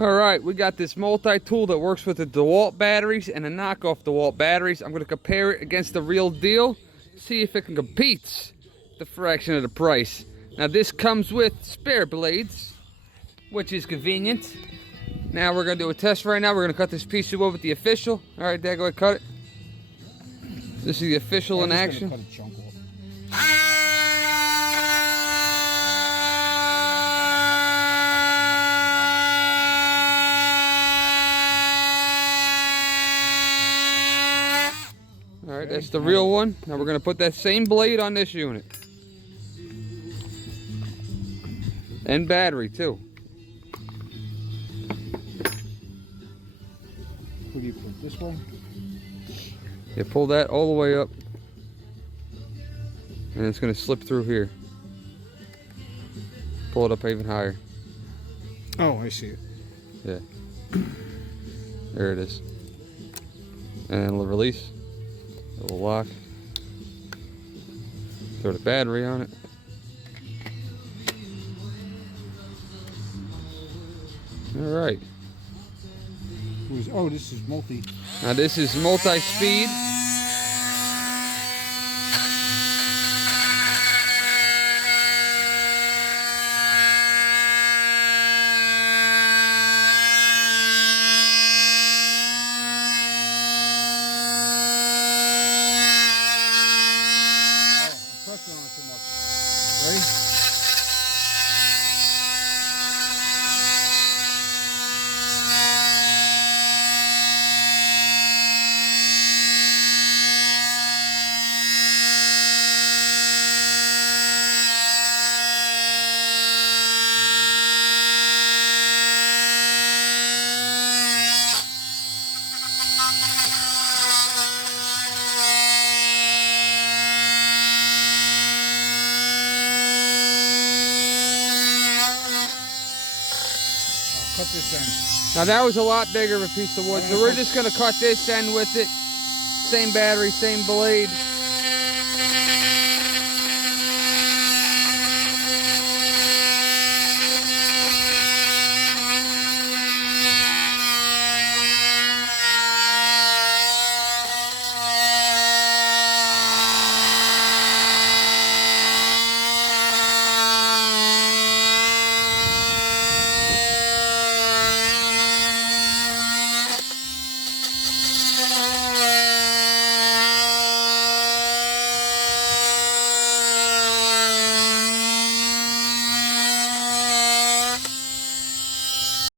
Alright, we got this multi-tool that works with the Dewalt batteries and the knockoff Dewalt batteries. I'm going to compare it against the real deal, see if it can compete the fraction of the price. Now this comes with spare blades, which is convenient. Now we're going to do a test right now. We're going to cut this piece of wood with the official. Alright, Dad, go ahead, cut it. This is the official in action. Cut a chunk off. Alright, that's the real one. Now we're going to put that same blade on this unit. And battery too. Where do you put this one? You pull that all the way up. And it's going to slip through here. Pull it up even higher. Oh, I see it. Yeah. There it is. And it'll release. It'll lock. Throw the battery on it. Alright. Oh, this is multi. Now this is multi-speed. Pressing on it too much. Ready? Cut this end. Now that was a lot bigger of a piece of wood, so we're just going to cut this end with it. Same battery, same blade.